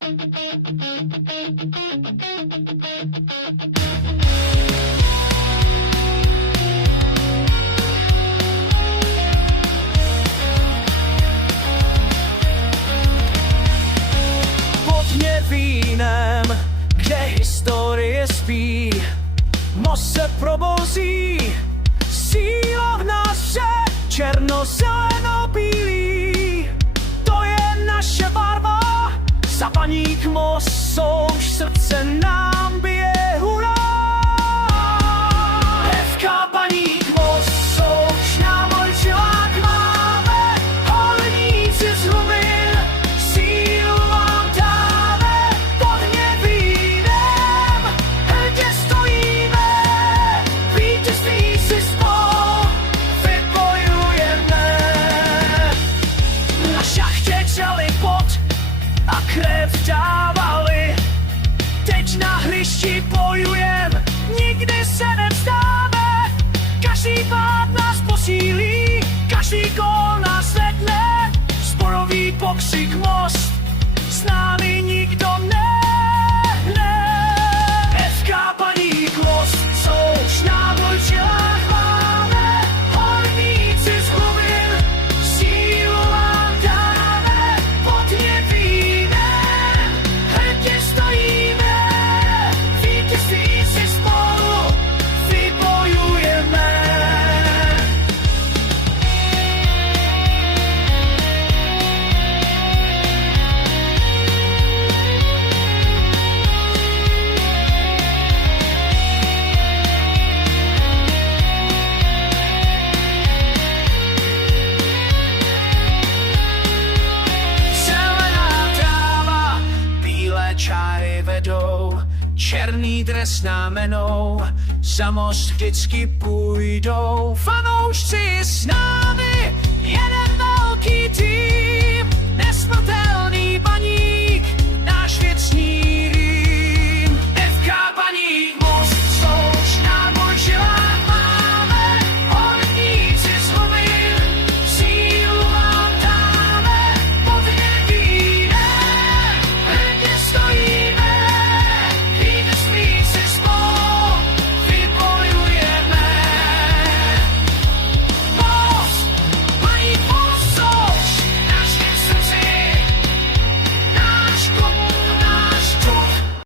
Pod Něvínem, kde historie spí, most se probouzí, síla v nás je černo-zeleno-bílý. To je naše barva, za Baník Most souš srdce nám bije hurá. FK Baník Most souš na Vojčilák máme, horníci z hlubin, sílu vám dáme. Pod Něvínem hrdě stojíme, vítězství si spolu vybojujeme. Na šachtě čeli pot a krev dávali, teď na hřišti bojujem, nikdy se nevzdáme. Každý pád nás posílí, každý gól nás zvedne, sporový pokřik Most, s námi nikdo nehne. FK Baník Most, souš na Vojčilách máme, horníci z hlubin, sílu vám dáme. Pod Něvínem hrdě stojíme, vítězství si spolu vybojujeme. Zelená tráva, bílé čáry vedou, černý dres námenou, za Most vždycky půjdou. Fanoušci s námi, jeden